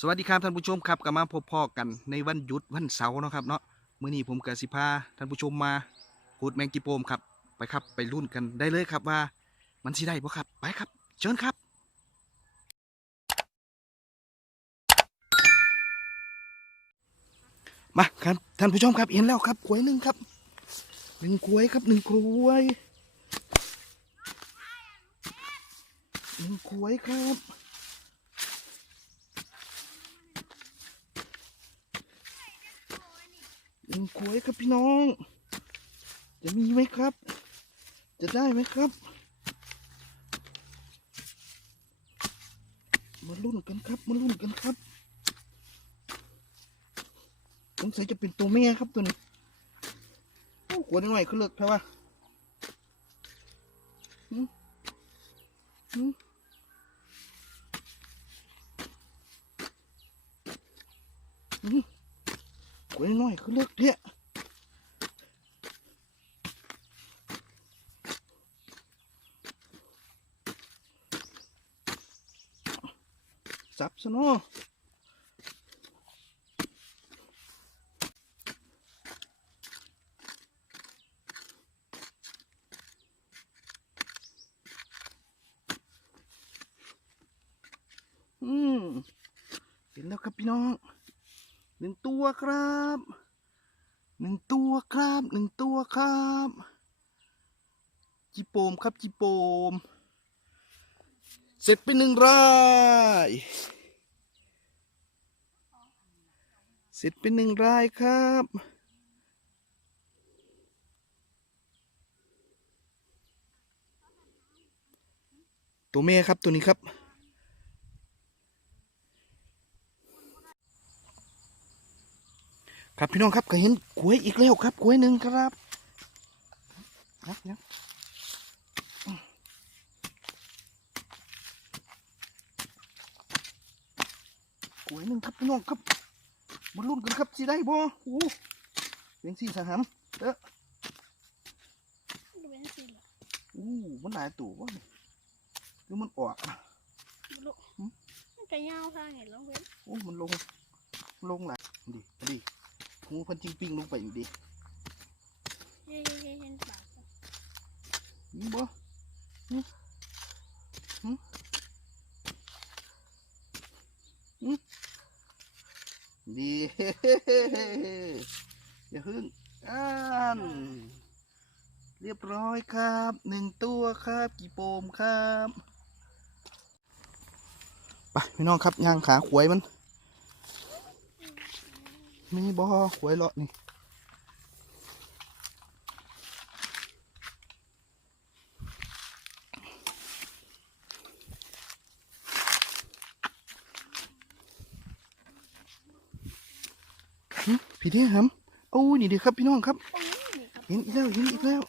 สวัสดีครับท่านผู้ชมครับกลับมาพบพ่อกันในวันหยุดวันเสาร์เนาะครับเนาะมื้อนี้ผมกับสิพาท่านผู้ชมมาพูดแมงกีโปมครับไปครับไปรุ่นกันได้เลยครับว่า มันสิได้บ่ครับไปครับ เชิญครับ มาครับท่านผู้ชมครับเห็นแล้วครับกล้วยหนึ่งครับหนึ่งกล้วยครับหนึ่งกล้วยหนึ่งกล้วยครับ หนึ่งขวยครับพี่น้อง จะมีไหมครับ จะได้ไหมครับ มาลุ้นกันครับ มาลุ้นกันครับสงสัยจะเป็นตัวแม่ครับตัวนี้โอ้ขวดหน่อยเขาเลิกใช่ปะหืมหืมหืม ขวดน้อยคือเล็กเนี่ยจับซะเนาะอืมเห็นแล้วครับพี่น้อง หนึ่งตัวครับ หนึ่งตัวครับหนึ่งตัว ครับจิโปมครับจิโปม เสร็จไปหนึ่งรายเสร็จไปหนึ่งรายครับตัวเมียครับตัวนี้ครับ ครับพี่น้องครับก็เห็นกล้วยอีกแล้วครับกล้วยหนึ่งครับ นะเนี่ยกล้วยหนึ่งครับพี่น้องครับมาลุ้นกันครับสิได้บ่โอ้เสียงสี่สหามเด้อดูเป็นสิเหรออู้มันหลายตัววะนี่หรือมันออกอะบุรุมันจะยาวทางเห็นลงเว้นโอ้มันลงลงหลายดิดิหูเพันจิงปิงลงไปอยู่ดิเย้เย้เห็นปากอะ นี่บ่หึหึหึดีอย่าพึ่งอ่านเรียบร้อยครับหนึ่งตัวครับ กี่โปมครับไปพี่น้องครับย่างขาขวยมันม่บ่อขวยเลาะนี่ หึ พี่เดียครับโอ้นี่ดีครับพี่น้องครับเห็นอีกแล้วเห็นอีกแล้ว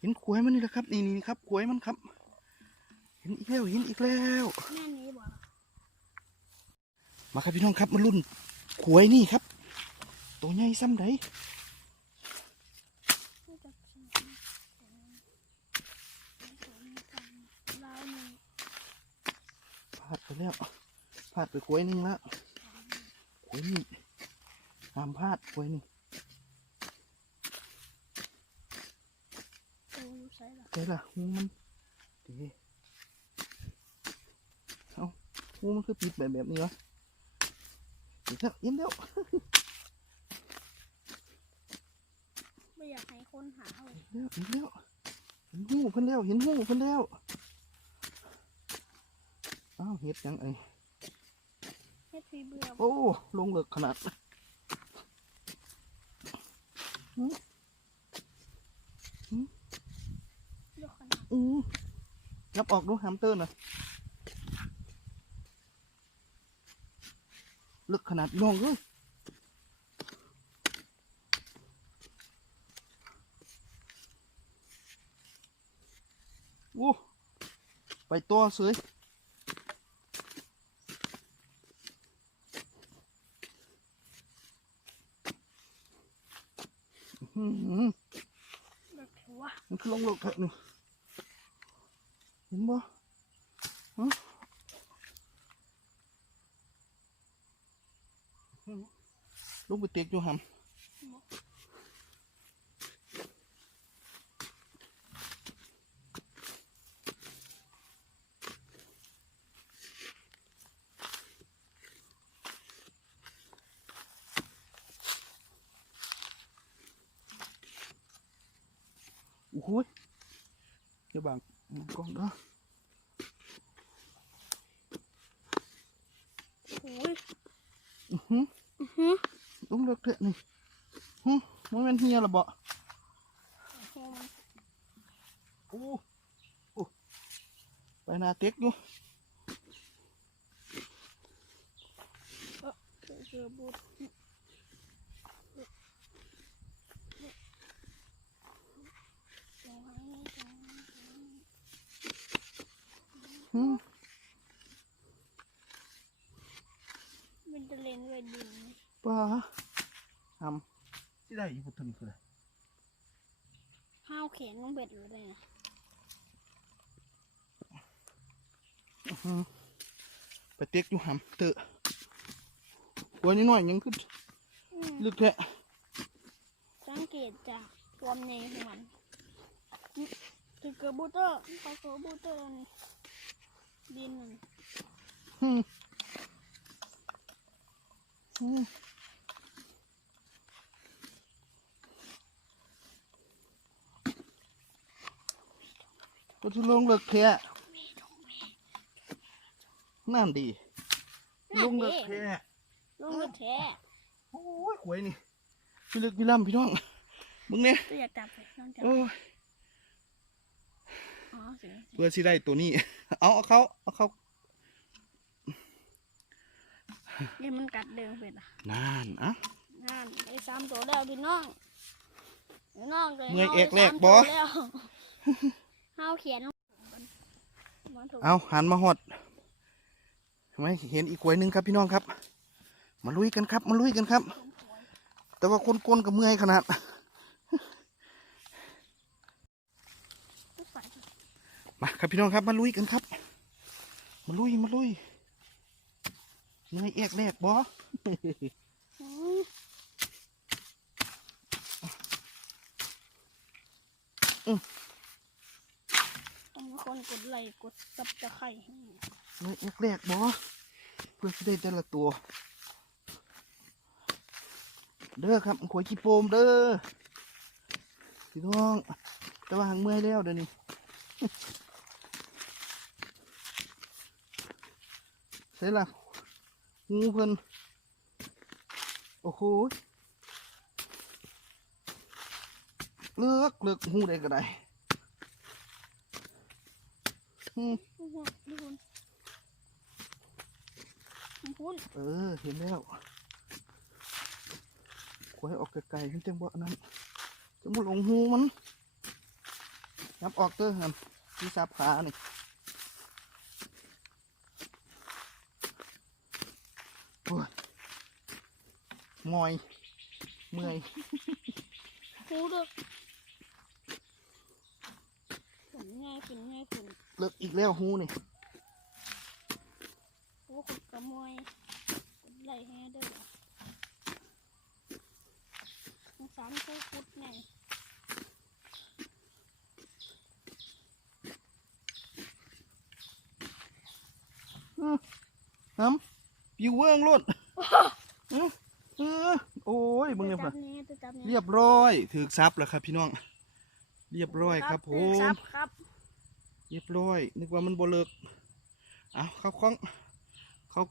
เห็นขวยมันนี่แหละครับนี่นี่ครับขวยมันครับ เห็นอีกแล้วเห็นอีกแล้วมาครับพี่น้องครับมารุ่นขวยนี่ครับ ตัวใหญ่ซ้ำไดน่านลายหนึ่งพลาดไปแล้วพลาดไปขวยหนึงแล้วขวยนี่ ห้ามพลาดขวยนี่ตัวอยู่ใส่ละใช่ละหูมันดีเอาหูมันคือปิดแบบแบบนี้วะเห็นแล้วเห็นแล้วไม่อยากให้คนหาเลยเห็นแล้วเห็นแล้วเห็นหูเพิ่นแล้วเห็นหูเพิ่นแล้วอ้าวเห็ดยังไงเฮ็ดพีเบื่อโอ้ลงเลิกขนาดยกขนาด อือยับออกดูแฮมสเตอร์หน่ะเลึกขนาดน้องเลยโอ้ไปตัวเสย ลงลกเถอะหนูเห็นบ่ฮะลงไปเตียกอยู่หำ เดี๋ยวบางมันกล้องเด้อโอ้ยอื้อหืออื้อหือลงเลิกเถอะนี่หึมันเป็นเฮียละบ่ โอ้ย โอ้โอ้ไปหนาเต็กอ ยู่เจอเจอบุตรหึมันจะเล่นไว้ดินปลาทำที่ได้อยู่บนถนนคืออะไรห้าวแขนน้องเบ็ดอยู่เลยนะอื้อหือไปเต็กอยู่หำเตอะตัวนี้หน่อยยังขึ้นอืมลึกแท้สังเกตจากความเนของมันนี่คือเกอร์บูเตอร์เขาเกอร์บูเตอร์นี่ ดินนั่นหึหึก็จะลงเลิกแท้น้ำดีลงเลิกแท้ลงเลือดแท้โอ้ยหวยนี่พี่ลึกพี่ล่ำพี่น้องมึงเนี่ยตัวอยากจับเลยน้องจับ อ้ยอ๋อสิเพื่อสิได้ตัวนี้ เอาเอาเขาเอาเขานี่มันกัดเดินเบ็ดอะนานอะ นั่นไอ้สามตัวแล้วพี่น้องพี่น้องเลยเมื่อยเอกแรกาบ่สามตัวแล้วห้าวเขียนมันถูกเอาหันมาหดทำไมเห็นอีกหวยหนึ่งครับพี่น้องครับ มาลุยกันครับ มาลุยกันครับ แต่ว่าคนกลนกับเมื่อยขนาด ใส่ มาครับพี่น้องครับมาลุยกันครับ มาลุยมาลุยเมื่อยเอกแรกบออืมต้องมีคนกดไลค์กดซับจะไข่ให้เมื่อยเอกแรกบอเพื่อสิได้แต่ละตัว เด้อครับขวยขี้โปมเด้อพี่น้อง แต่ว่าหางเมื่อยแล้วเดี๋ยวนี้ ช่ละงูเพิ่นโอ้โหเลือกเลือกหูได้ก็ได้อืมดูคุณดูคุณดูคุณเออ เห็นแล้วขวายออกไกลๆมันจังบ่อันนั้นจังบ่หลงหูมันยับออกเตอร์ครับที่ซับขานี่ โอ้ยมอย เมื่อยหูเด้อขึ้นง่ายขึ้นง่ายขึ้นเลิกอีกแล้วหูนี่โอ้คนกระมวยกดไลค์ให้เด้อสงสารเคยพุดไงน้ำ ปิวเวิ้งโลดอื้อเออโอ้ยมึงเนี่ยจัป่ะบนี้จะจับนี้เรียบร้อยถือซับแล้วครับ พี่น้อง เรียบร้อยครับผเตือนมซับครับเรียบร้อย นึกว่ามันบ่เลิกเอาเข้าคล้องเขา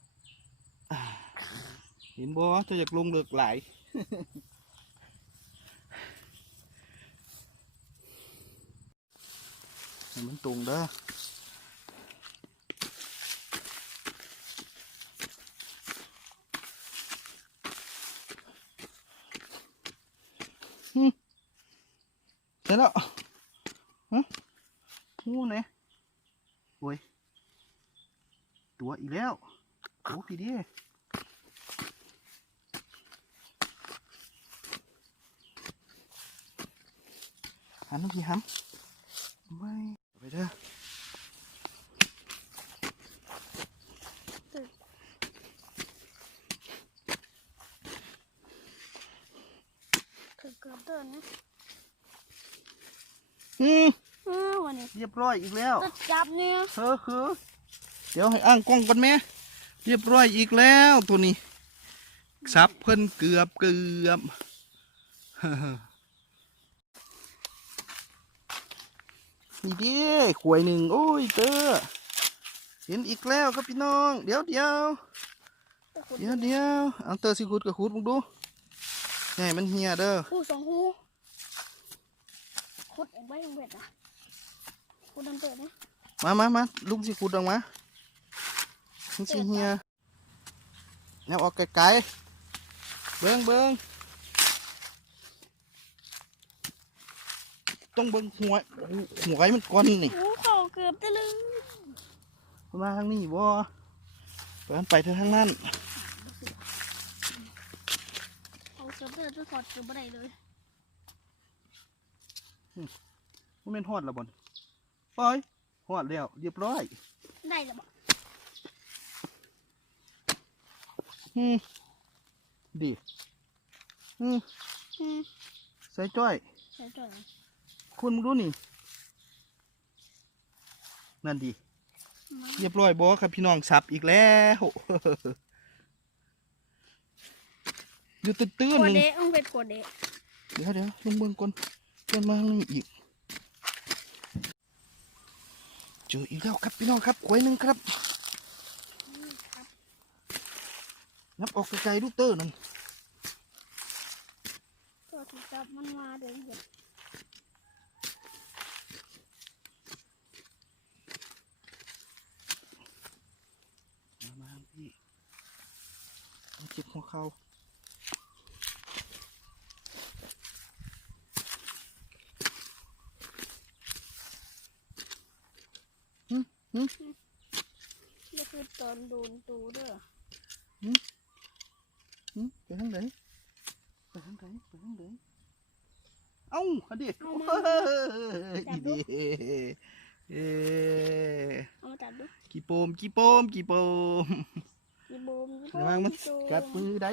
อ่าเห็นบ่เจะอยากลงเลิกหลายให้มันตรงเด้อ เสร็จแล้วฮะงูไหนโอ้ย ตัวอีกแล้วโอ้พี่ดิหันเมื่อกี้หันไม่ไปเถอะตือนนะ อืมเออวันนี้เรียบร้อยอีกแล้วจะจับเนี่ยเฮ้อคือเดี๋ยวให้อ้างกล้องกันแม่เรียบร้อยอีกแล้วตัวนี้ซับเพิ่นเกือบเกือบนี่ดิขวยหนึ่งโอ้ยเตอเห็นอีกแล้วครับพี่น้อง เดี๋ยวเดี๋ยวตะขุดเดี๋ยวเดี๋ยวเอาเตอสิขุดกับขุดมึงดูใหญ่มันเหียเด้อหูสองหู ขุดเองไว้ยังเบ็ดนะขุดน้ำเตือนนะมามามาลุงสิขุดออกมามันสิเหียแนวออกไกลๆเบิ้งเบิ้งต้องเบิ้งหัวหัวไอ้มันก้อนนี่โอ้เขาเกือบจะลืมมันมาทางนี้บ่เปิดไปทางนั้นเขาเกือบจะจะถอดเกือบไม่ได้เลย มันเป็นหอดแล้วบ่นปล่อยหอดแล้วเรียบร้อย ได้แล้วบอกอืมดีอืมอืมใส่จ้อยใช่จ้ะคุณมึงดูนี่ นั่นดีมาเรียบร้อยบอครับพี่น้องสับอีกแล้วอยู่ตื้นกๆวหนึ่งเดะต้องเป็นกวเดะเดี๋ยวเดี๋ยวลงเบิ่งก่อน เพื่อนมาหนึ่งอีก เจออีกแล้วครับพี่น้องครับขวยหนึ่งครับ นับออกไกลๆดูเตอร์นั่น ก็ถูกจับมันมาเดี๋ยวเห็น มามาพี่เอาเจ็บหัวเข่าหึหึ นี่คือตอนโดนตูเด้อหึไปทางไหนไปทางไหนไปทางไหนเอ้าอันนี้เอาเฮ้มายอีเดเอเอามาจับดูกี่โปมกี่โปมกี่โปมยีบูมยีบูระวังมันยีโจกัดมือได้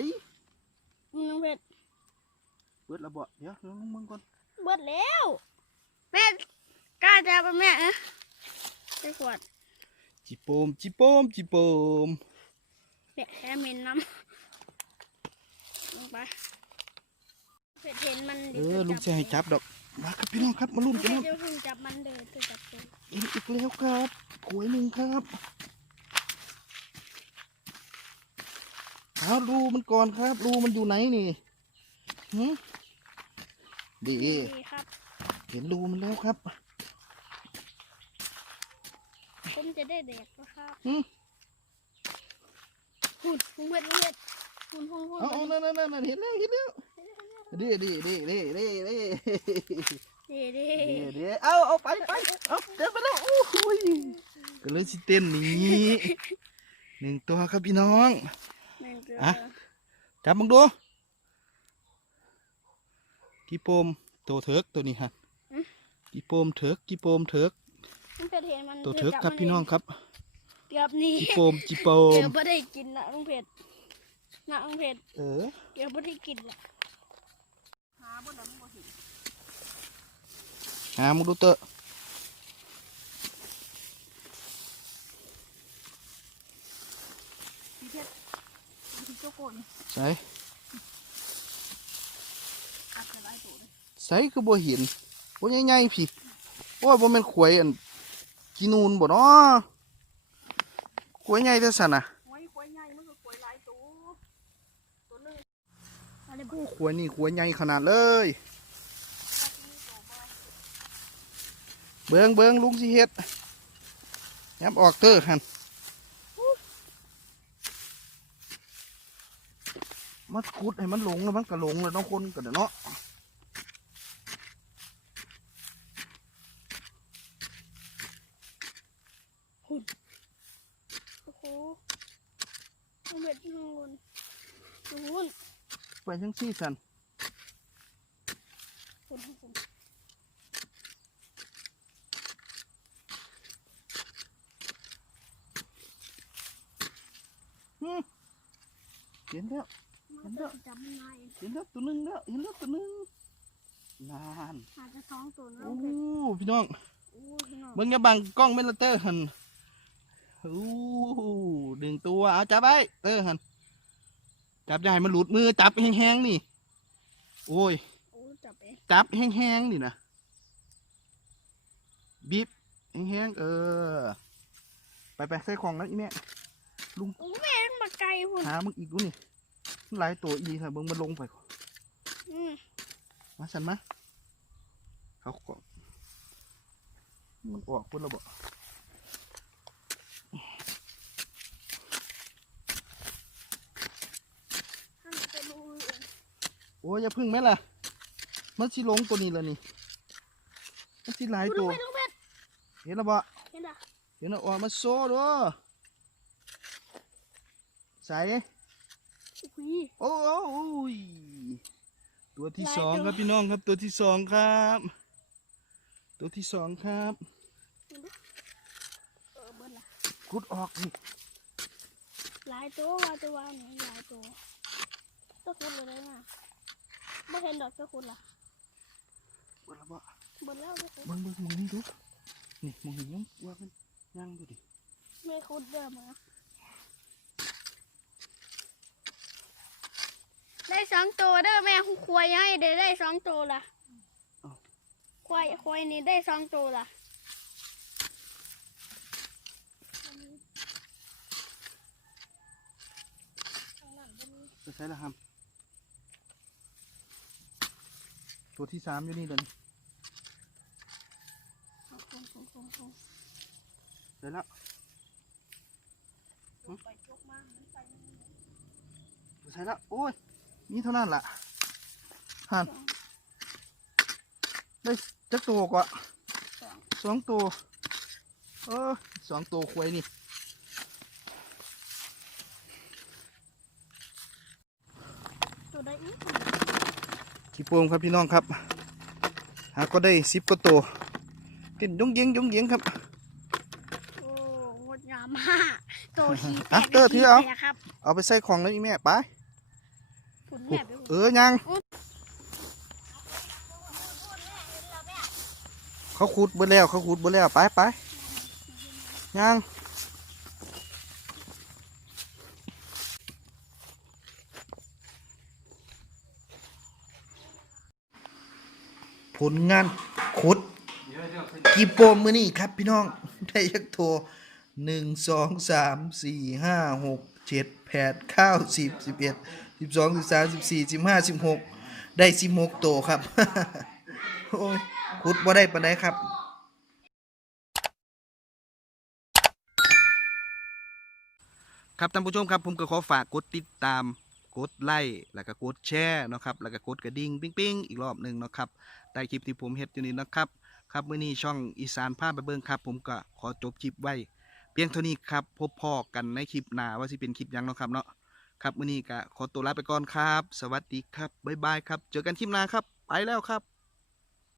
อืมน้องเพชรเปิดระเบิดเดี๋ยวลองมึงก่อนเบิดแล้ว แม่กล้าจับปะแม่เอะไปขวด กี่โปมกี่โปมกี่โปมแม่แค่เหม็นน้ำลงไปเพชรเห็นมันเออลุงจะให้จับดอกมาครับพี่น้องครับมาลุ้นเพกันชรลุ้นเดี๋ยวเพิ่งจับมันเดินจะจับเป็นเอ็นอีกแล้วครับขวยหนึ่งครับเอารูมันก่อนครับรูมันอยู่ไหนนี่หืมดีดีครับเห็นรูมันแล้วครับ ผม จะได้เด็กนะครับหืม หุ่นหุ่นเพชรหุ่นเพชรหุ่นหุ่นหุ่นเอาเอานั่นนั่นนั่นเห็นแล้วเห็นแล้วดีดีดีดีดีดีเด็ดเด็ดีดดีเอาเอาไปไปเอาเดินไปแล้วโอ้ยก็เลยสิเต้นหนี้หนึ่งตัวครับพี่น้องแม่งเกลืออะจับมึงดูกี่โปมตัวเถิกตัวนี้ฮะกี่โปมเถิกกี่โปมเถิก มันเพชรเห็นมันตัวเถิกครับพี่น้องครับเกือบหนี่กี่โปมกี่โปเกืมอบไม่ได้กินนะลุงเพชรนะลุงเพชรเออเกือบไม่ได้กินละหาบ่ดำบ่เห็นหามึงดูเตอะพี่เพชรพี่เจ้าโกนใส่อัดกระไรตัวเลยใส่คือบ่เห็นบ่ใหญ่ๆพี่โอ้ยบ่แม่นขวยอัน กินูนบ่เนาะขวยใหญ่แต่าสั่นน่ะไว้วยใหญ่มันก็ควยหลายตัวตัวนึงอะไรบ้โอ้ขวยนี่ขวยใหญ่ขนาดเลย เบิ่งเบิ่งลุงสิเฮ็ดยับออกเตอร์หั่นมาขุดให้มันหลงแล้วมันก็หลงแล้วน้องคนก็เด้อเนาะ โอ้โหลุงเพชรนู่นนู่น ไปจังซี่สั่นคุณคุณเห็นแล้วมันจะจับมันมาเองเห็นแล้วตัวหนึงแล้วเห็นแล้วตัวหนึงนานอาจจะสองตัวนะโอ้เผ็ดพี่น้องโอ้พี่น้องเบิ่งอย่าบังกล้องเมลเตอร์หันโอ้ดึงตัวเอาจับไว้เตอร์หัน จับใหญ่มันหลุดมือจับแห้งๆนี่ โอ้ย โอ้จับเองจับแห้งๆนี่นะบีบแห้งๆเออ ไปไปใส่ของแล้วอีแม่โอ้แม่งมาไกลพุ่นหามึงอีกดูนี่มันหลายตัวอีค่ะเบิ่งมันลงไปอืมมาสันมาเขาก็มันออกพุ่นระเบา ท่านจะรู้เอง โอ้ยอย่าพึ่งแม่ล่ะ มันสิลงตัวนี้แล้วนี่ มันสิหลายดูตัวเม็ดดูเม็ดเห็นแล้วบ่เห็นอะเห็นแล้วออกมาโซ่ด้วยใส่อุ้ย โอ้โอ้ยตัวที่หลายสองตัวครับพี่น้องครับตัวที่สองครับ ตัวที่สองครับ เออเบิ้ลละกุดออกนี่หลายตัวว่าจะว่าหนูหลายตัวตะคุดเลยนะ ไม่เห็นดอกตะคุดล่ะเบิ่งแล้วบ่เบิ้ลแล้วตะคุดเบิ่งเบิ่งมึงนี่ดูนี่มึงเห็นยังว่ามันย่างดูดิไม่คุดเดิมมาได้สองตัวเด้อแม่ควายให้ได้ได้สองตัวล่ะควายควายนี่ได้สองตัวล่ะจะใช้ละครับ ตัวที่สามอยู่นี่เลยได้แล้วไปจกมามันไปใช่แล้วโอ้ยนี่เท่านั้นล่ะหันได้จักตัวกว่าสองสองตัว เออสองตัวควายนี่ ตัวได้อีก ขี้โป่งครับพี่น้องครับ หาก็ได้สิบกว่าตัวเต้นยงเยงยงเยงครับโอ้งดงามมากตัวขี้แตอะกเตอร์ถือเอาขี้แตกครับเอาไปใส่ของแล้วอีแม่ไปผุนแหบไปหมดเออยังเขาขุดเบิดแล้วเขาขุดเบิดแล้วไปไปยัง ผลงานขุดกี่โปมมือนี่ครับพี่น้องได้ยักโทรหนึ่งสองสามสี่ห้าหกเจ็ดแปดเก้าสิบสิบเอ็ดสิบสองสิบสามสิบสี่สิบห้าสิบหกได้สิบหกโตครับโอ้ยขุดบ่ได้ปานใดครับครับท่านผู้ชมครับผมก็ขอฝากกดติดตาม กดไลค์แล้วก็กดแชร์นะครับแล้วก็กดกระดิ่งปิ้งปิ้งอีกรอบหนึ่งนะครับใต้คลิปที่ผมเฮ็ดอยู่นี้นะครับครับมื้อนี้ช่องอีสานพาไปเบิ่งครับ ผมก็ขอจบคลิปไว้เพียงเท่านี้ครับพบพ่อกันในคลิปหน้าว่าสิเป็นคลิปยังเนาะครับเนาะครับมื้อนี้ก็ขอตัวลาไปก่อนครับ สวัสดีครับบ๊ายบายครับ เจอกันคลิปหน้าครับ ไปแล้วครับ